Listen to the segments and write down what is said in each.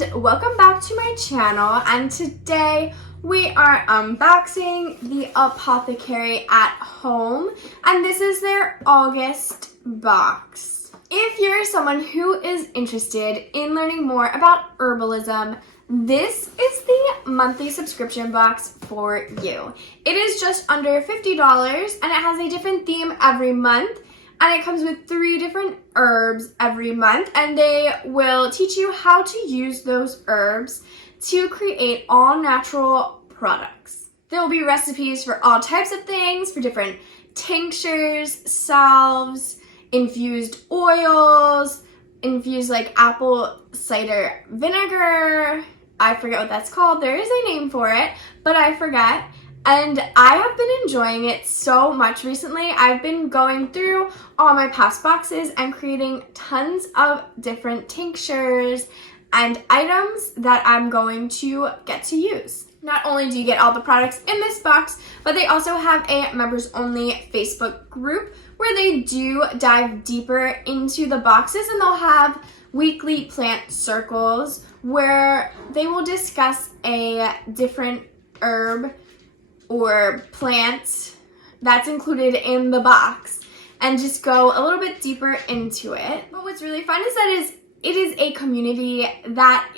and welcome back to my channel, and today we are unboxing the Apothecary at Home, and this is their August box. If you're someone who is interested in learning more about herbalism, this is the monthly subscription box for you. It is just under $50 and it has a different theme every month. And it comes with 3 different herbs every month, and they will teach you how to use those herbs to create all natural products. There will be recipes for all types of things, for different tinctures, salves, infused oils, infused like apple cider vinegar. I forget what that's called. There is a name for it, but I forget. And I have been enjoying it so much recently. I've been going through all my past boxes and creating tons of different tinctures and items that I'm going to get to use. Not only do you get all the products in this box, but they also have a members only Facebook group where they do dive deeper into the boxes, and they'll have weekly plant circles where they will discuss a different herb or plant that's included in the box and just go a little bit deeper into it. But what's really fun is that it is a community that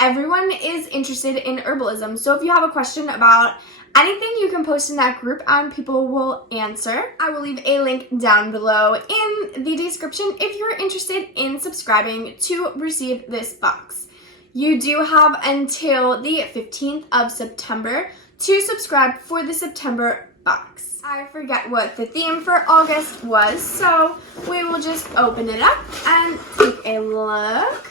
everyone is interested in herbalism. So if you have a question about anything, you can post in that group and people will answer. I will leave a link down below in the description if you're interested in subscribing to receive this box. You do have until the 15th of September to subscribe for the September box. I forget what the theme for August was, so we will just open it up and take a look.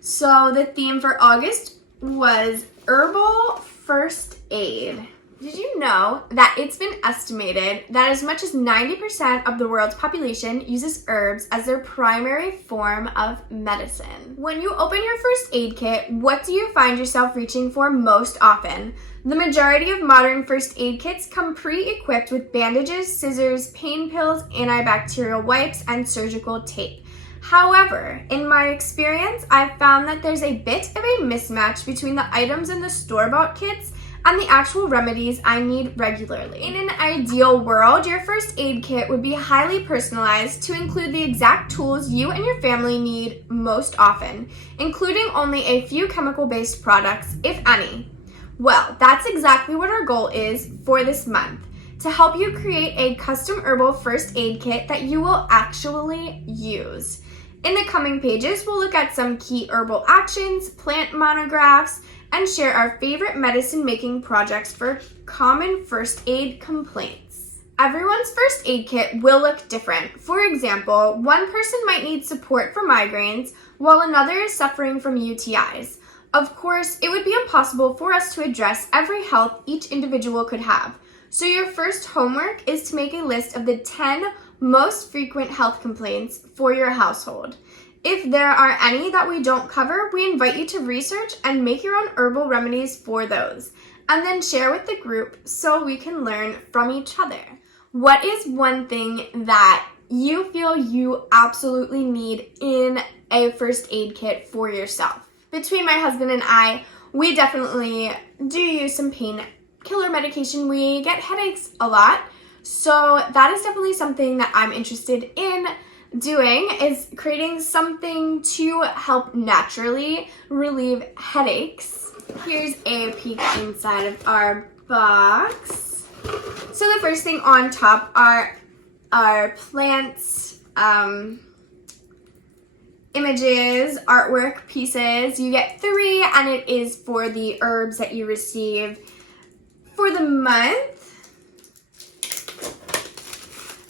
So the theme for August was Herbal First Aid. Did you know that it's been estimated that as much as 90% of the world's population uses herbs as their primary form of medicine? When you open your first aid kit, what do you find yourself reaching for most often? The majority of modern first aid kits come pre-equipped with bandages, scissors, pain pills, antibacterial wipes, and surgical tape. However, in my experience, I've found that there's a bit of a mismatch between the items in the store-bought kits and the actual remedies I need regularly. In an ideal world, your first aid kit would be highly personalized to include the exact tools you and your family need most often, including only a few chemical-based products, if any. Well, that's exactly what our goal is for this month, to help you create a custom herbal first aid kit that you will actually use. In the coming pages, we'll look at some key herbal actions, plant monographs, and share our favorite medicine-making projects for common first aid complaints. Everyone's first aid kit will look different. For example, one person might need support for migraines, while another is suffering from UTIs. Of course, it would be impossible for us to address every health each individual could have. So your first homework is to make a list of the 10 most frequent health complaints for your household. If there are any that we don't cover, we invite you to research and make your own herbal remedies for those, and then share with the group so we can learn from each other. What is one thing that you feel you absolutely need in a first aid kit for yourself? Between my husband and I, we definitely do use some painkiller medication. We get headaches a lot, so that is definitely something that I'm interested in doing, is creating something to help naturally relieve headaches. Here's a peek inside of our box. So the first thing on top are our plants, images, artwork pieces. You get 3, and it is for the herbs that you receive for the month.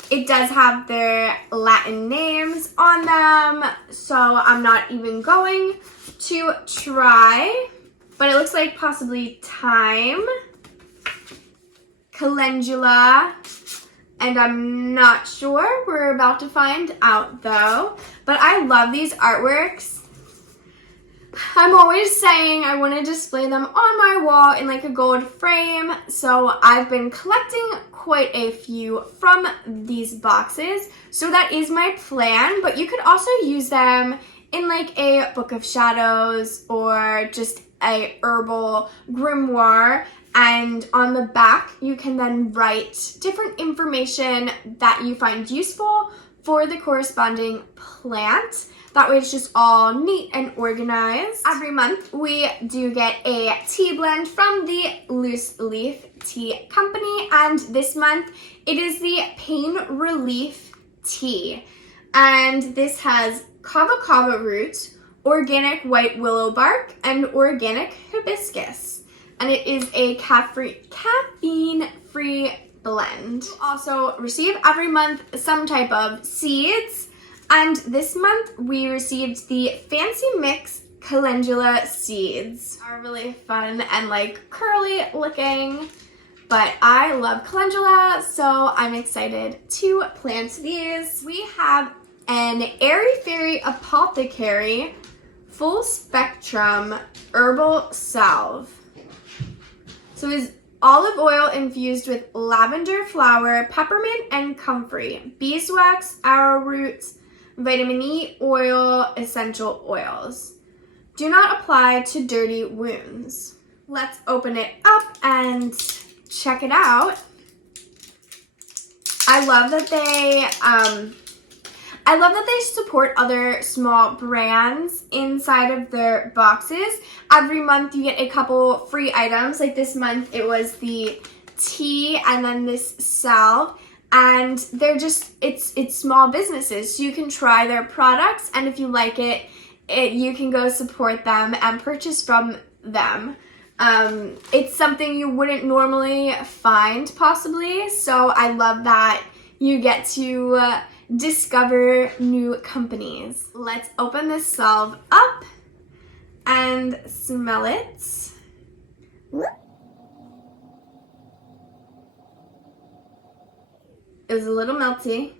It does have their Latin names on them, so I'm not even going to try, but it looks like possibly thyme, calendula, and I'm not sure. We're about to find out though. But I love these artworks. I'm always saying I want to display them on my wall in like a gold frame, so I've been collecting quite a few from these boxes. So that is my plan, but you could also use them in like a book of shadows or just a herbal grimoire. And on the back, you can then write different information that you find useful for the corresponding plant. That way it's just all neat and organized. Every month we do get a tea blend from the Loose Leaf Tea Company, and this month it is the Pain Relief Tea. And this has kava kava root, organic white willow bark, and organic hibiscus. And it is a caffeine-free blend. You also receive every month some type of seeds. And this month we received the Fancy Mix calendula seeds. Are really fun and like curly looking, but I love calendula, so I'm excited to plant these. We have an Airy Fairy Apothecary full spectrum herbal salve. So it's olive oil infused with lavender flower, peppermint, and comfrey, beeswax, arrowroot, vitamin E oil, essential oils. Do not apply to dirty wounds. Let's open it up and check it out. I love that they support other small brands inside of their boxes. Every month you get a couple free items. Like this month it was the tea and then this salve. And they're just, it's small businesses. So you can try their products, and if you like it, you can go support them and purchase from them. It's something you wouldn't normally find possibly. So I love that you get to discover new companies. Let's open this salve up and smell it. It was a little melty.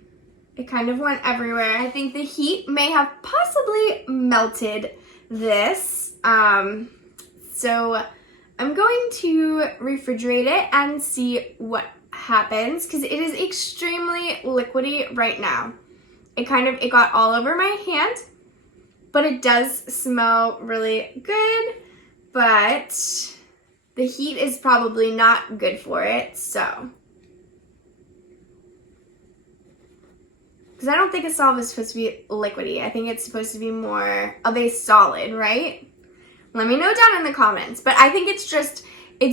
It kind of went everywhere. I think the heat may have possibly melted this. So I'm going to refrigerate it and see what happens, because it is extremely liquidy right now. It got all over my hand, but it does smell really good, but the heat is probably not good for it, so. Because I don't think a salve is supposed to be liquidy. I think it's supposed to be more of a solid, right? Let me know down in the comments. But I think it's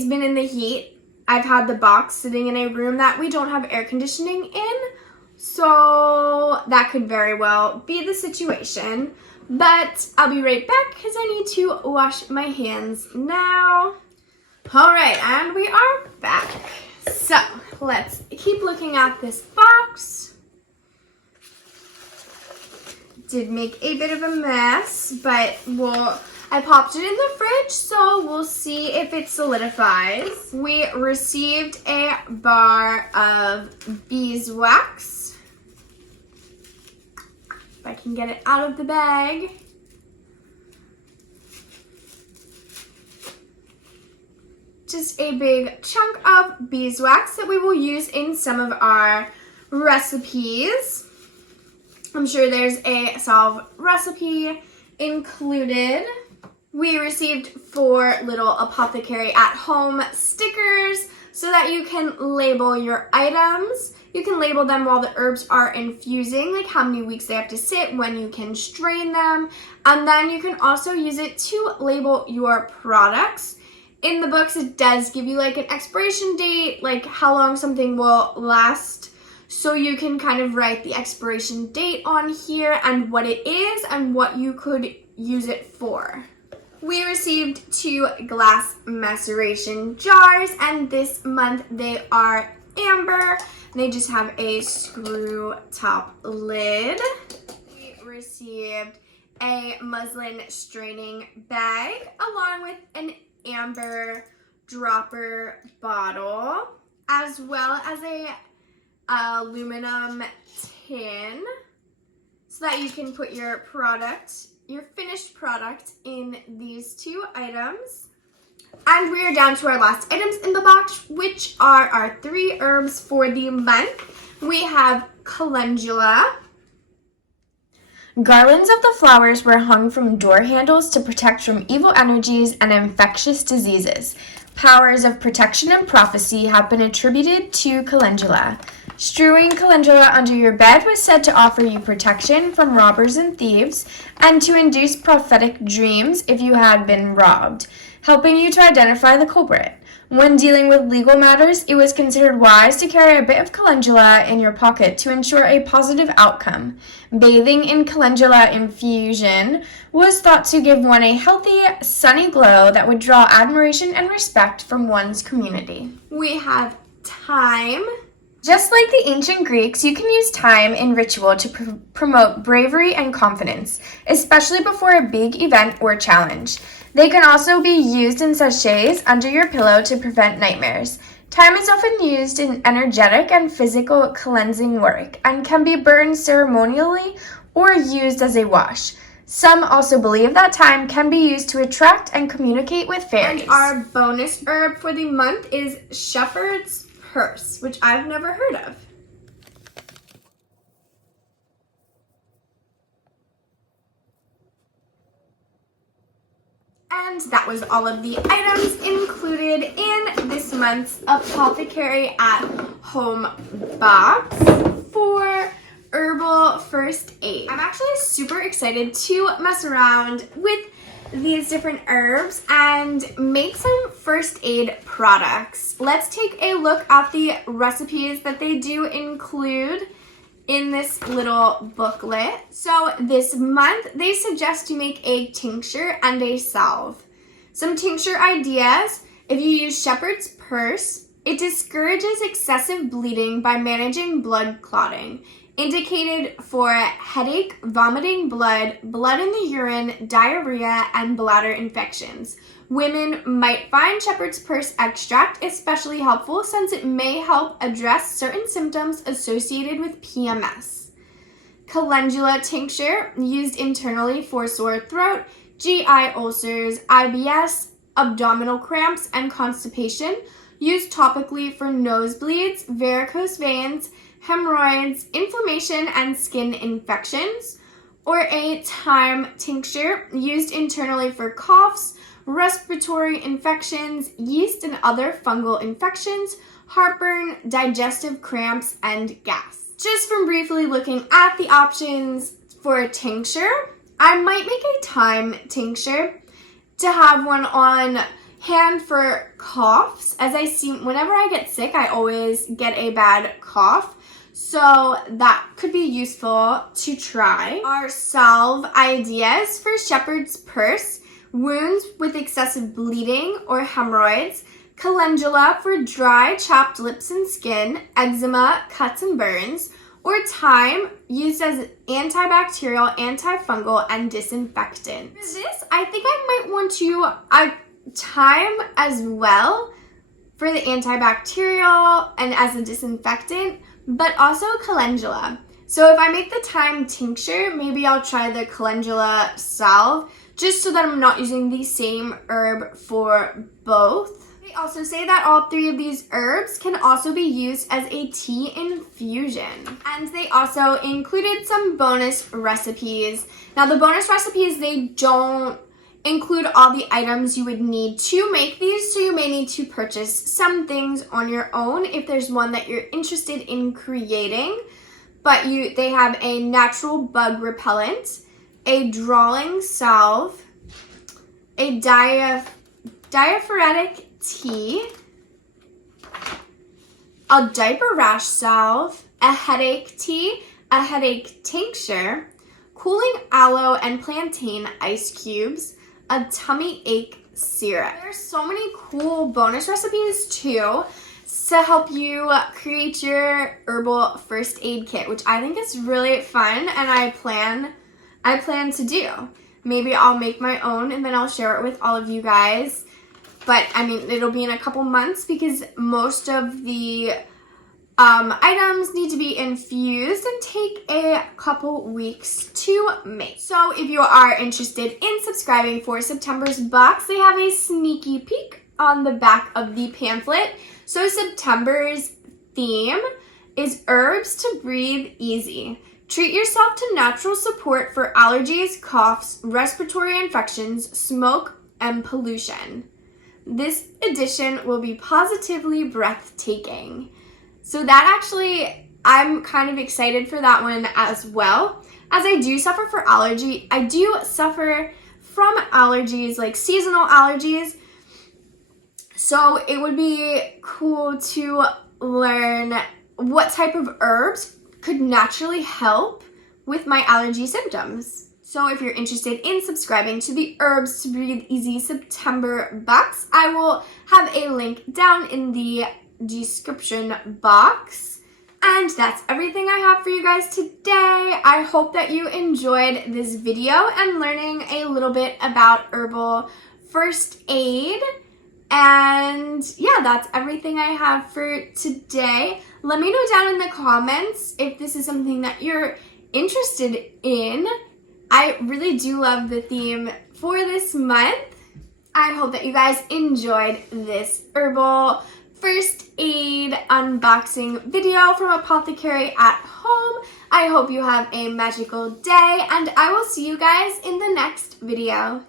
been in the heat. I've had the box sitting in a room that we don't have air conditioning in. So that could very well be the situation. But I'll be right back because I need to wash my hands now. All right, and we are back. So let's keep looking at this box. Did make a bit of a mess, but I popped it in the fridge, so we'll see if it solidifies. We received a bar of beeswax. If I can get it out of the bag. Just a big chunk of beeswax that we will use in some of our recipes. I'm sure there's a salve recipe included. We received 4 little Apothecary at home stickers so that you can label your items. You can label them while the herbs are infusing, like how many weeks they have to sit, when you can strain them. And then you can also use it to label your products. In the books, it does give you like an expiration date, like how long something will last. So you can kind of write the expiration date on here and what it is and what you could use it for. We received 2 glass maceration jars, and this month they are amber. They just have a screw top lid. We received a muslin straining bag along with an amber dropper bottle, as well as a aluminum tin so that you can put your finished product in these 2 items. And we are down to our last items in the box, which are our 3 herbs for the month. We have calendula, Garlands of the flowers were hung from door handles to protect from evil energies and infectious diseases. Powers of protection and prophecy have been attributed to calendula. Strewing calendula under your bed was said to offer you protection from robbers and thieves, and to induce prophetic dreams if you had been robbed, helping you to identify the culprit. When dealing with legal matters, it was considered wise to carry a bit of calendula in your pocket to ensure a positive outcome. Bathing in calendula infusion was thought to give one a healthy, sunny glow that would draw admiration and respect from one's community. We have thyme. Just like the ancient Greeks, you can use thyme in ritual to promote bravery and confidence, especially before a big event or challenge. They can also be used in sachets under your pillow to prevent nightmares. Thyme is often used in energetic and physical cleansing work and can be burned ceremonially or used as a wash. Some also believe that thyme can be used to attract and communicate with fairies. And our bonus herb for the month is shepherd's purse, which I've never heard of. And that was all of the items included in this month's Apothecary at Home box for Herbal First Aid. I'm actually super excited to mess around with these different herbs and make some first aid products. Let's take a look at the recipes that they do include in this little booklet. So this month they suggest you make a tincture and a salve. Some tincture ideas: if you use shepherd's purse, it discourages excessive bleeding by managing blood clotting. Indicated for headache, vomiting blood, blood in the urine, diarrhea, and bladder infections. Women might find shepherd's purse extract especially helpful since it may help address certain symptoms associated with PMS. Calendula tincture, used internally for sore throat, GI ulcers, IBS, abdominal cramps, and constipation. Used topically for nosebleeds, varicose veins, hemorrhoids, inflammation, and skin infections. Or a thyme tincture, used internally for coughs, respiratory infections, yeast and other fungal infections, heartburn, digestive cramps, and gas. Just from briefly looking at the options for a tincture, I might make a thyme tincture to have one on hand for coughs. As I see, whenever I get sick, I always get a bad cough. So that could be useful to try. Our salve ideas for shepherd's purse: wounds with excessive bleeding or hemorrhoids, calendula for dry, chapped lips and skin, eczema, cuts and burns, or thyme used as antibacterial, antifungal, and disinfectant. For this, I think I might want to thyme as well for the antibacterial and as a disinfectant, but also calendula. So if I make the thyme tincture, maybe I'll try the calendula salve, just so that I'm not using the same herb for both. They also say that all three of these herbs can also be used as a tea infusion. And they also included some bonus recipes. Now the bonus recipes, they don't include all the items you would need to make these, so you may need to purchase some things on your own if there's one that you're interested in creating. But they have a natural bug repellent, a drawing salve, a diaphoretic tea, a diaper rash salve, a headache tea, a headache tincture, cooling aloe and plantain ice cubes, a tummy ache syrup. There's so many cool bonus recipes too to help you create your herbal first aid kit, which I think is really fun, and I plan to do. Maybe I'll make my own and then I'll share it with all of you guys. But I mean, it'll be in a couple months because most of the items need to be infused and take a couple weeks to make. So if you are interested in subscribing for September's box, they have a sneaky peek on the back of the pamphlet. So September's theme is Herbs to Breathe Easy. Treat yourself to natural support for allergies, coughs, respiratory infections, smoke, and pollution. This edition will be positively breathtaking. So that actually, I'm kind of excited for that one as well. As I do suffer from allergies, like seasonal allergies. So it would be cool to learn what type of herbs could naturally help with my allergy symptoms. So if you're interested in subscribing to the Herbs to Breathe Easy September box, I will have a link down in the description box. And that's everything I have for you guys today. I hope that you enjoyed this video and learning a little bit about Herbal First Aid. And yeah, that's everything I have for today. Let me know down in the comments if this is something that you're interested in. I really do love the theme for this month. I hope that you guys enjoyed this Herbal First Aid unboxing video from Apothecary at Home. I hope you have a magical day, and I will see you guys in the next video.